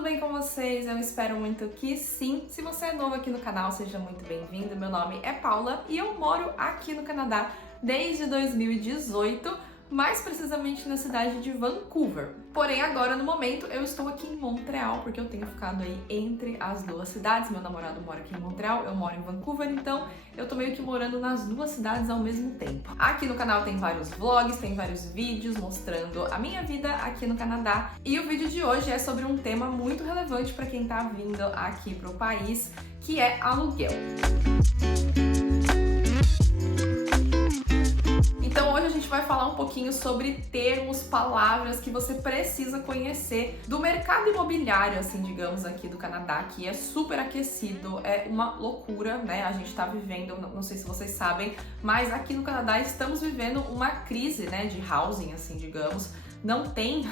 tudo bem com vocês? Eu espero muito que sim. Se você é novo aqui no canal, seja muito bem-vindo. Meu nome é Paula e eu moro aqui no Canadá desde 2018, mais precisamente na cidade de Vancouver. Porém, agora no momento eu estou aqui em Montreal, porque eu tenho ficado aí entre as duas cidades. Meu namorado mora aqui em Montreal, eu moro em Vancouver, então eu tô meio que morando nas duas cidades ao mesmo tempo. Aqui no canal tem vários vlogs, tem vários vídeos mostrando a minha vida aqui no Canadá. E o vídeo de hoje é sobre um tema muito relevante para quem tá vindo aqui pro país, que é aluguel. Então hoje a gente vai falar um pouquinho sobre termos, palavras que você precisa conhecer do mercado imobiliário, assim, digamos, aqui do Canadá, que é super aquecido, é uma loucura, né? A gente tá vivendo, não sei se vocês sabem, mas aqui no Canadá estamos vivendo uma crise, né, de housing, assim, digamos. Não tem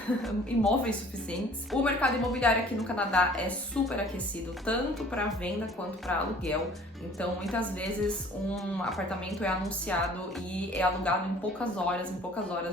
imóveis suficientes. O mercado imobiliário aqui no Canadá é super aquecido, tanto para venda quanto para aluguel. Então, muitas vezes um apartamento é anunciado e é alugado em poucas horas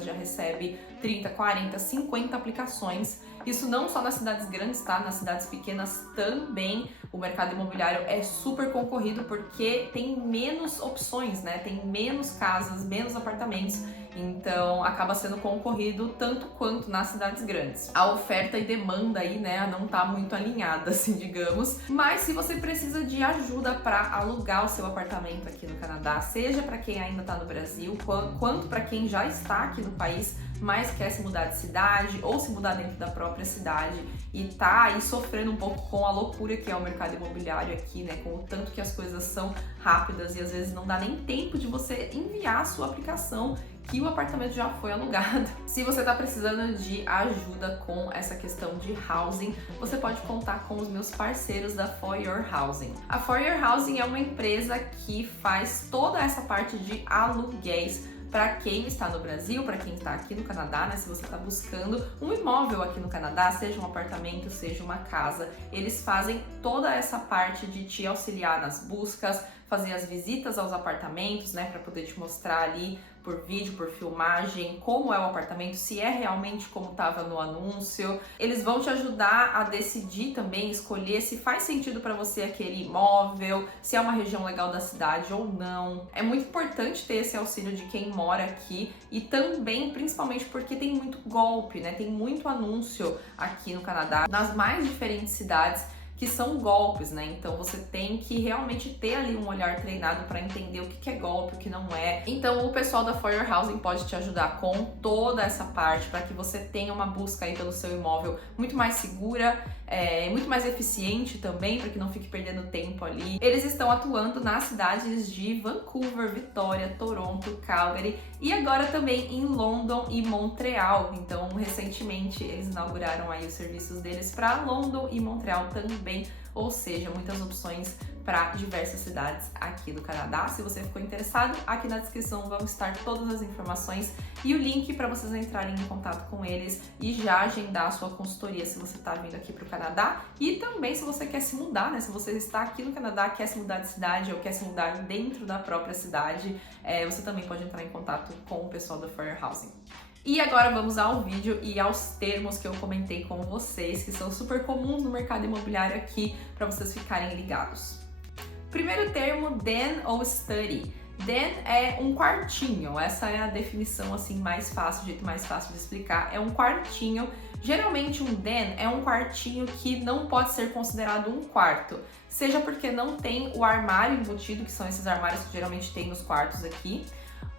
já recebe 30, 40, 50 aplicações. Isso não só nas cidades grandes, tá? Nas cidades pequenas também o mercado imobiliário é super concorrido porque tem menos opções, né? Tem menos casas, menos apartamentos. Então acaba sendo concorrido tanto quanto nas cidades grandes. A oferta e demanda aí, né, não tá muito alinhada, assim, digamos. Mas se você precisa de ajuda para alugar o seu apartamento aqui no Canadá, seja para quem ainda tá no Brasil, quanto para quem já está aqui no país, mas quer se mudar de cidade ou se mudar dentro da própria cidade e tá aí sofrendo um pouco com a loucura que é o mercado imobiliário aqui, né, com o tanto que as coisas são rápidas e às vezes não dá nem tempo de você enviar a sua aplicação que o apartamento já foi alugado. Se você tá precisando de ajuda com essa questão de housing, você pode contar com os meus parceiros da For Your Housing. A For Your Housing é uma empresa que faz toda essa parte de aluguéis para quem está no Brasil, para quem está aqui no Canadá, né? Se você está buscando um imóvel aqui no Canadá, seja um apartamento, seja uma casa, eles fazem toda essa parte de te auxiliar nas buscas, fazer as visitas aos apartamentos, né, para poder te mostrar ali por vídeo, por filmagem, como é o apartamento, se é realmente como estava no anúncio. Eles vão te ajudar a decidir também, escolher se faz sentido para você aquele imóvel, se é uma região legal da cidade ou não. É muito importante ter esse auxílio de quem mora aqui e também, principalmente porque tem muito golpe, né? Tem muito anúncio aqui no Canadá, nas mais diferentes cidades, que são golpes, né? Então você tem que realmente ter ali um olhar treinado para entender o que é golpe, o que não é. Então o pessoal da For Your Housing pode te ajudar com toda essa parte para que você tenha uma busca aí pelo seu imóvel muito mais segura, muito mais eficiente também, para que não fique perdendo tempo ali. Eles estão atuando nas cidades de Vancouver, Vitória, Toronto, Calgary e agora também em London e Montreal. Então recentemente eles inauguraram aí os serviços deles para London e Montreal também, ou seja, muitas opções para diversas cidades aqui do Canadá. Se você ficou interessado, aqui na descrição vão estar todas as informações e o link para vocês entrarem em contato com eles e já agendar a sua consultoria se você está vindo aqui para o Canadá e também se você quer se mudar, né? Se você está aqui no Canadá, quer se mudar de cidade ou quer se mudar dentro da própria cidade, você também pode entrar em contato com o pessoal da For Your Housing. E agora vamos ao vídeo e aos termos que eu comentei com vocês, que são super comuns no mercado imobiliário aqui, para vocês ficarem ligados. Primeiro termo, den ou study. Den é um quartinho, essa é a definição assim mais fácil, o jeito mais fácil de explicar, é um quartinho. Geralmente um den é um quartinho que não pode ser considerado um quarto, seja porque não tem o armário embutido, que são esses armários que geralmente tem nos quartos aqui,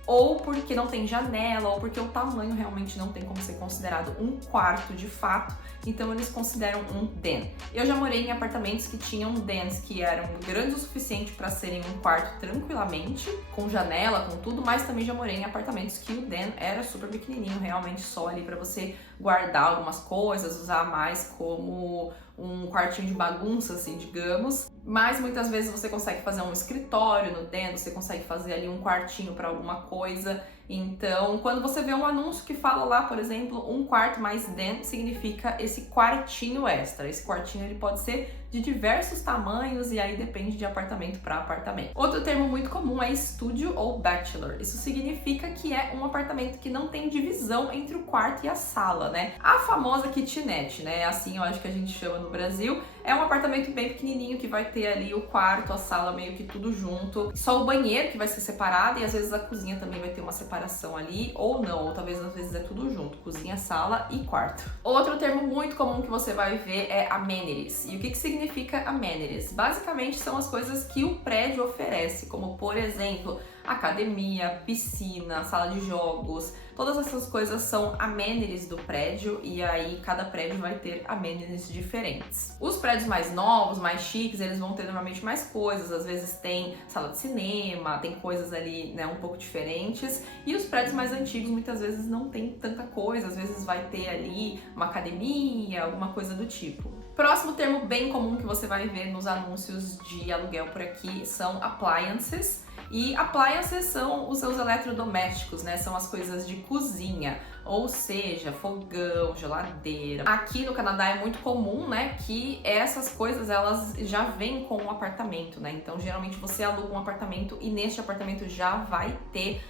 ou porque não tem janela, ou porque o tamanho realmente não tem como ser considerado um quarto de fato, então eles consideram um den. Eu já morei em apartamentos que tinham dens que eram grandes o suficiente para serem um quarto tranquilamente, com janela, com tudo, mas também já morei em apartamentos que o den era super pequenininho, realmente só ali para você guardar algumas coisas, usar mais como um quartinho de bagunça, assim, digamos. Mas muitas vezes você consegue fazer um escritório no den, você consegue fazer ali um quartinho para alguma coisa. Então, quando você vê um anúncio que fala lá, por exemplo, um quarto mais den, significa esse quartinho extra. Esse quartinho ele pode ser de diversos tamanhos e aí depende de apartamento para apartamento. Outro termo muito comum é estúdio ou bachelor. Isso significa que é um apartamento que não tem divisão entre o quarto e a sala, né? A famosa kitnet, né? Assim eu acho que a gente chama no Brasil. É um apartamento bem pequenininho que vai ter ali o quarto, a sala meio que tudo junto. Só o banheiro que vai ser separado e às vezes a cozinha também vai ter uma separação ali, ou não, ou talvez às vezes é tudo junto, cozinha, sala e quarto. Outro termo muito comum que você vai ver é amenities. E o que significa amenities? Basicamente são as coisas que o prédio oferece, como por exemplo, academia, piscina, sala de jogos. Todas essas coisas são amenities do prédio e aí cada prédio vai ter amenities diferentes. Os prédios mais novos, mais chiques, eles vão ter normalmente mais coisas. Às vezes tem sala de cinema, tem coisas ali, né, um pouco diferentes. E os prédios mais antigos muitas vezes não tem tanta coisa. Às vezes vai ter ali uma academia, alguma coisa do tipo. Próximo termo bem comum que você vai ver nos anúncios de aluguel por aqui são appliances. E appliances são os seus eletrodomésticos, né? São as coisas de cozinha, ou seja, fogão, geladeira. Aqui no Canadá é muito comum, né, que essas coisas elas já vêm com um apartamento, né? Então, geralmente você aluga um apartamento e neste apartamento já vai ter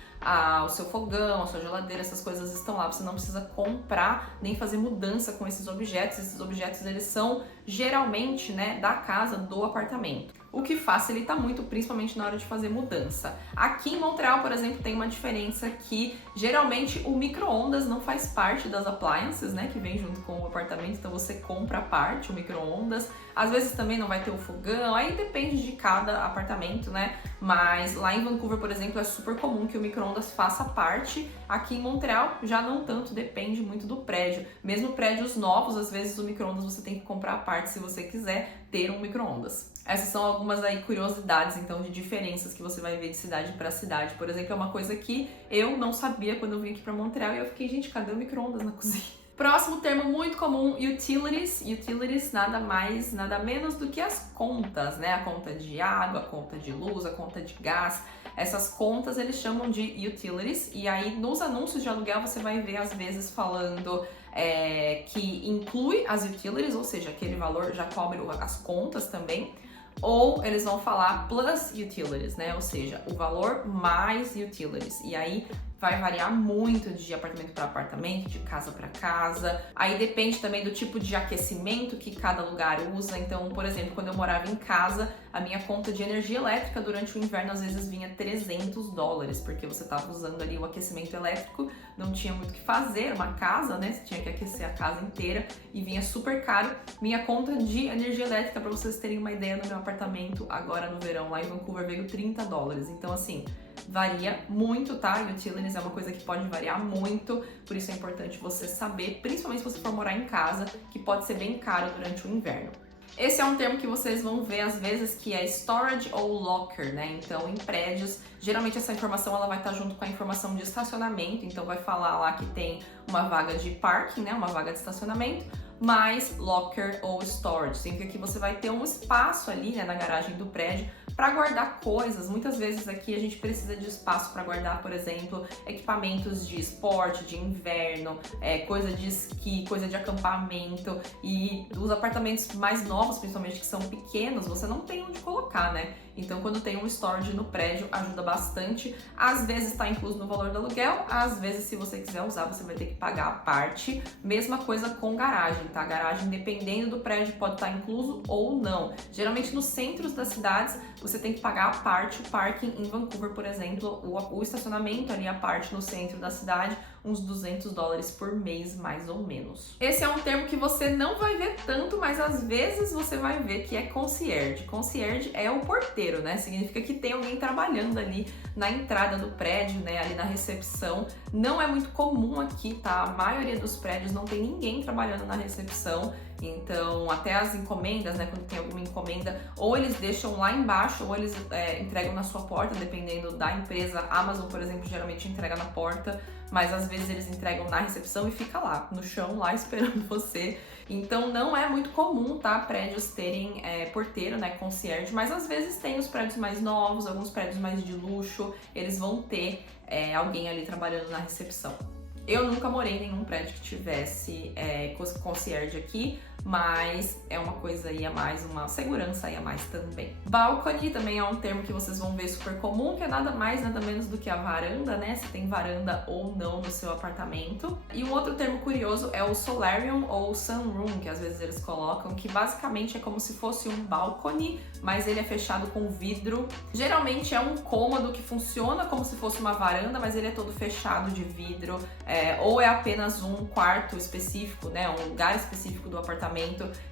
o seu fogão, a sua geladeira, essas coisas estão lá. Você não precisa comprar nem fazer mudança com esses objetos. Esses objetos eles são geralmente, né, da casa, do apartamento. O que facilita muito, principalmente na hora de fazer mudança. Aqui em Montreal, por exemplo, tem uma diferença que geralmente o micro-ondas não faz parte das appliances, né, que vem junto com o apartamento, então você compra a parte, o micro-ondas. Às vezes também não vai ter o fogão, aí depende de cada apartamento, né? Mas lá em Vancouver, por exemplo, é super comum que o micro-ondas faça parte. Aqui em Montreal já não tanto, depende muito do prédio. Mesmo prédios novos, às vezes o micro-ondas você tem que comprar a parte se você quiser ter um micro-ondas. Essas são algumas aí curiosidades, então, de diferenças que você vai ver de cidade para cidade. Por exemplo, é uma coisa que eu não sabia quando eu vim aqui para Montreal e eu fiquei, gente, cadê o micro-ondas na cozinha? Próximo termo muito comum, utilities. Utilities nada mais, nada menos do que as contas, né? A conta de água, a conta de luz, a conta de gás. Essas contas eles chamam de utilities e aí nos anúncios de aluguel você vai ver às vezes falando que inclui as utilities, ou seja, aquele valor já cobre as contas também. Ou eles vão falar plus utilities, né? Ou seja, o valor mais utilities. E aí vai variar muito de apartamento para apartamento, de casa para casa. Aí depende também do tipo de aquecimento que cada lugar usa. Então, por exemplo, quando eu morava em casa, a minha conta de energia elétrica durante o inverno às vezes vinha $300, porque você estava usando ali o aquecimento elétrico, não tinha muito o que fazer, uma casa, né? Você tinha que aquecer a casa inteira e vinha super caro. Minha conta de energia elétrica, para vocês terem uma ideia, no meu apartamento agora no verão lá em Vancouver veio $30. Então, assim, varia muito, tá? Utilities é uma coisa que pode variar muito, por isso é importante você saber, principalmente se você for morar em casa, que pode ser bem caro durante o inverno. Esse é um termo que vocês vão ver às vezes que é storage ou locker, né? Então, em prédios, geralmente essa informação ela vai estar junto com a informação de estacionamento, então vai falar lá que tem uma vaga de parking, né? Uma vaga de estacionamento, mais locker ou storage. Significa que você vai ter um espaço ali, né, na garagem do prédio para guardar coisas. Muitas vezes aqui a gente precisa de espaço para guardar, por exemplo, equipamentos de esporte, de inverno, coisa de esqui, coisa de acampamento. E os apartamentos mais novos, principalmente que são pequenos, você não tem onde colocar, né? Então, quando tem um storage no prédio, ajuda bastante. Às vezes está incluso no valor do aluguel, às vezes, se você quiser usar, você vai ter que pagar a parte. Mesma coisa com garagem, tá? Garagem, dependendo do prédio, pode estar incluso ou não. Geralmente, nos centros das cidades, você tem que pagar a parte, o parking. Em Vancouver, por exemplo, o estacionamento ali, a parte no centro da cidade, uns $200 por mês, mais ou menos. Esse é um termo que você não vai ver tanto, mas às vezes você vai ver, que é concierge. Concierge é o porteiro, né? Significa que tem alguém trabalhando ali na entrada do prédio, né? Ali na recepção. Não é muito comum aqui, tá? A maioria dos prédios não tem ninguém trabalhando na recepção. Então, até as encomendas, né, quando tem alguma encomenda, ou eles deixam lá embaixo, ou eles entregam na sua porta, dependendo da empresa. A Amazon, por exemplo, geralmente entrega na porta, mas às vezes eles entregam na recepção e fica lá, no chão, lá esperando você. Então não é muito comum, tá, prédios terem porteiro, né, concierge, mas às vezes tem os prédios mais novos, alguns prédios mais de luxo, eles vão ter alguém ali trabalhando na recepção. Eu nunca morei em nenhum prédio que tivesse concierge aqui, mas é uma coisa aí a mais, uma segurança aí a mais também. Balcony também é um termo que vocês vão ver super comum, que é nada mais, nada menos do que a varanda, né? Se tem varanda ou não no seu apartamento. E um outro termo curioso é o solarium ou sunroom, que às vezes eles colocam, que basicamente é como se fosse um balcony, mas ele é fechado com vidro. Geralmente é um cômodo que funciona como se fosse uma varanda, mas ele é todo fechado de vidro, ou é apenas um quarto específico, né? Um lugar específico do apartamento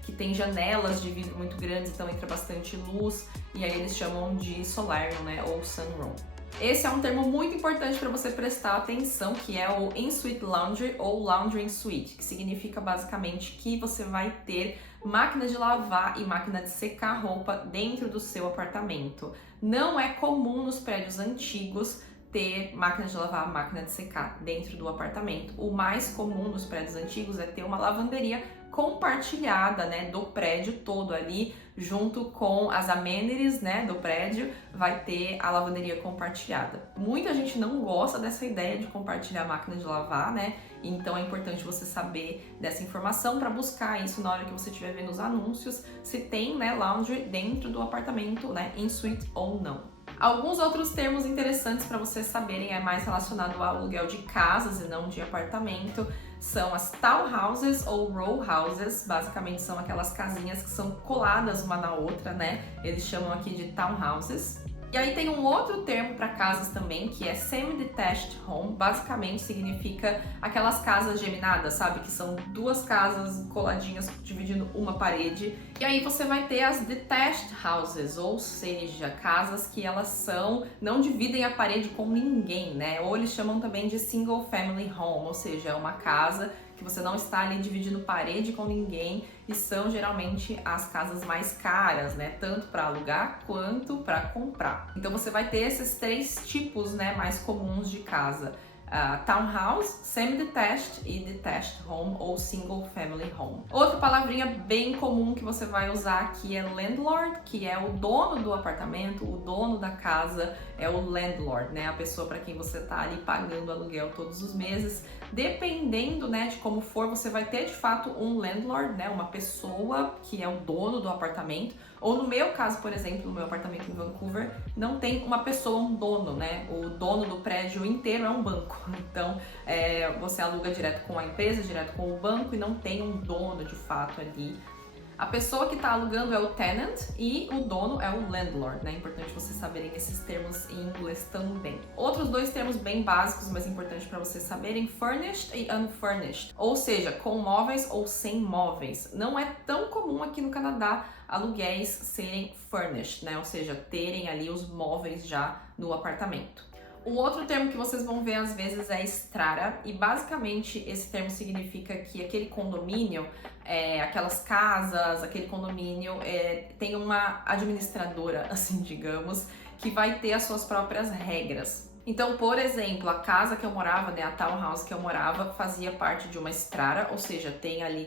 que tem janelas de vidro muito grandes, então entra bastante luz, e aí eles chamam de solarium, né, ou sunroom. Esse é um termo muito importante para você prestar atenção, que é o in-suite laundry ou laundry in suite, que significa basicamente que você vai ter máquina de lavar e máquina de secar roupa dentro do seu apartamento. Não é comum nos prédios antigos ter máquina de lavar, máquina de secar dentro do apartamento. O mais comum nos prédios antigos é ter uma lavanderia compartilhada, né, do prédio todo ali, junto com as amenities, né, do prédio, vai ter a lavanderia compartilhada. Muita gente não gosta dessa ideia de compartilhar a máquina de lavar, né, então é importante você saber dessa informação para buscar isso na hora que você estiver vendo os anúncios, se tem, né, laundry dentro do apartamento, né, in suite ou não. Alguns outros termos interessantes para vocês saberem é mais relacionado ao aluguel de casas e não de apartamento. São as townhouses ou row houses, basicamente são aquelas casinhas que são coladas uma na outra, né? Eles chamam aqui de townhouses. E aí tem um outro termo para casas também, que é semi-detached home, basicamente significa aquelas casas geminadas, sabe? Que são duas casas coladinhas dividindo uma parede. E aí você vai ter as detached houses, ou seja, casas que elas não dividem a parede com ninguém, né? Ou eles chamam também de single family home, ou seja, é uma casa que você não está ali dividindo parede com ninguém, e são geralmente as casas mais caras, né? Tanto para alugar quanto para comprar. Então você vai ter esses três tipos, né, mais comuns de casa. Townhouse, semi-detached e detached home ou single family home. Outra palavrinha bem comum que você vai usar aqui é landlord, que é o dono do apartamento, o dono da casa é o landlord, né? A pessoa para quem você tá ali pagando aluguel todos os meses. Dependendo, né, de como for, você vai ter de fato um landlord, né? Uma pessoa que é o dono do apartamento. Ou no meu caso, por exemplo, no meu apartamento em Vancouver, não tem uma pessoa, um dono, né? O dono do prédio inteiro é um banco. Então, você aluga direto com a empresa, direto com o banco e não tem um dono de fato ali. A pessoa que está alugando é o tenant e o dono é o landlord, né? É importante vocês saberem esses termos em inglês também. Outros dois termos bem básicos, mas importantes para vocês saberem, furnished e unfurnished. Ou seja, com móveis ou sem móveis. Não é tão comum aqui no Canadá aluguéis serem furnished, né? Ou seja, terem ali os móveis já no apartamento. O outro termo que vocês vão ver às vezes é strata, e basicamente esse termo significa que aquele condomínio, aquelas casas, aquele condomínio tem uma administradora, assim digamos, que vai ter as suas próprias regras. Então, por exemplo, a casa que eu morava, né, a townhouse que eu morava, fazia parte de uma strata, ou seja,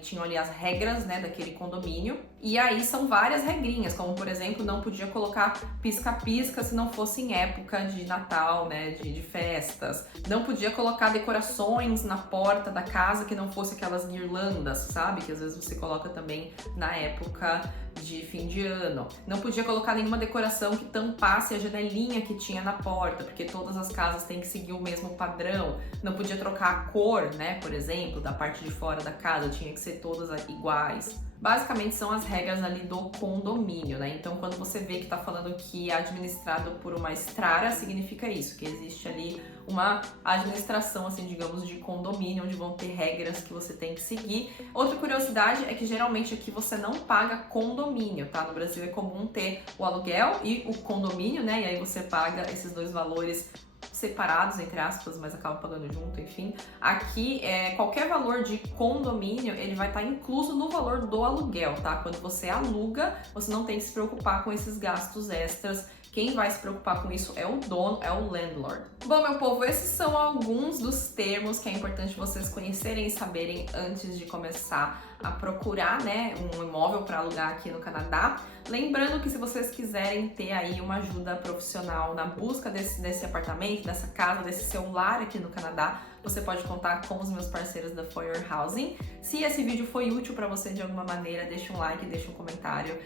tinham ali as regras, né, daquele condomínio. E aí são várias regrinhas, como por exemplo, não podia colocar pisca-pisca se não fosse em época de Natal, né, de festas. Não podia colocar decorações na porta da casa que não fosse aquelas guirlandas, sabe? Que às vezes você coloca também na época de fim de ano. Não podia colocar nenhuma decoração que tampasse a janelinha que tinha na porta, porque todas as casas têm que seguir o mesmo padrão. Não podia trocar a cor, né, por exemplo, da parte de fora da casa, tinha que ser todas iguais. Basicamente são as regras ali do condomínio, né? Então quando você vê que tá falando que é administrado por uma strata, significa isso, que existe ali uma administração, assim, digamos, de condomínio, onde vão ter regras que você tem que seguir. Outra curiosidade é que geralmente aqui você não paga condomínio, tá? No Brasil é comum ter o aluguel e o condomínio, né? E aí você paga esses dois valores separados, entre aspas, mas acaba pagando junto, enfim. Aqui, qualquer valor de condomínio, ele vai estar incluso no valor do aluguel, tá? Quando você aluga, você não tem que se preocupar com esses gastos extras Quem vai se preocupar com isso é o dono, é o landlord. Bom, meu povo, esses são alguns dos termos que é importante vocês conhecerem e saberem antes de começar a procurar, né, um imóvel para alugar aqui no Canadá. Lembrando que se vocês quiserem ter aí uma ajuda profissional na busca desse apartamento, dessa casa, desse seu lar aqui no Canadá, você pode contar com os meus parceiros da For Your Housing. Se esse vídeo foi útil para você de alguma maneira, deixa um like, deixa um comentário,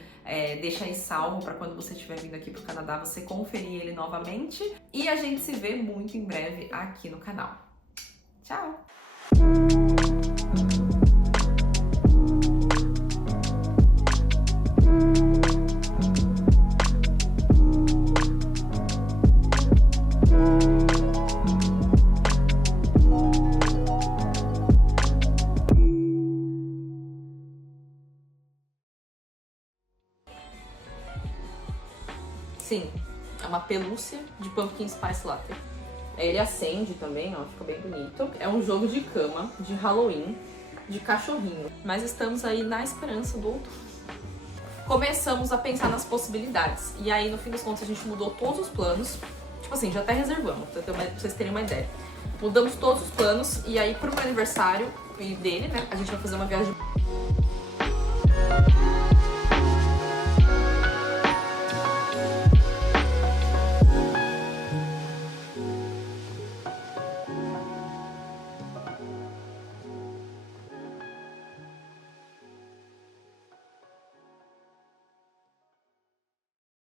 deixa aí salvo para quando você estiver vindo aqui pro Canadá você conferir ele novamente. E a gente se vê muito em breve aqui no canal. Tchau! Sim, é uma pelúcia de Pumpkin Spice Latte. Ele acende também, ó, fica bem bonito. É um jogo de cama, de Halloween, de cachorrinho. Mas estamos aí na esperança do outro. Começamos a pensar nas possibilidades. E aí, no fim dos contos, a gente mudou todos os planos. Tipo assim, já até reservamos, pra vocês terem uma ideia. Mudamos todos os planos e aí, pro meu aniversário e dele, né, a gente vai fazer uma viagem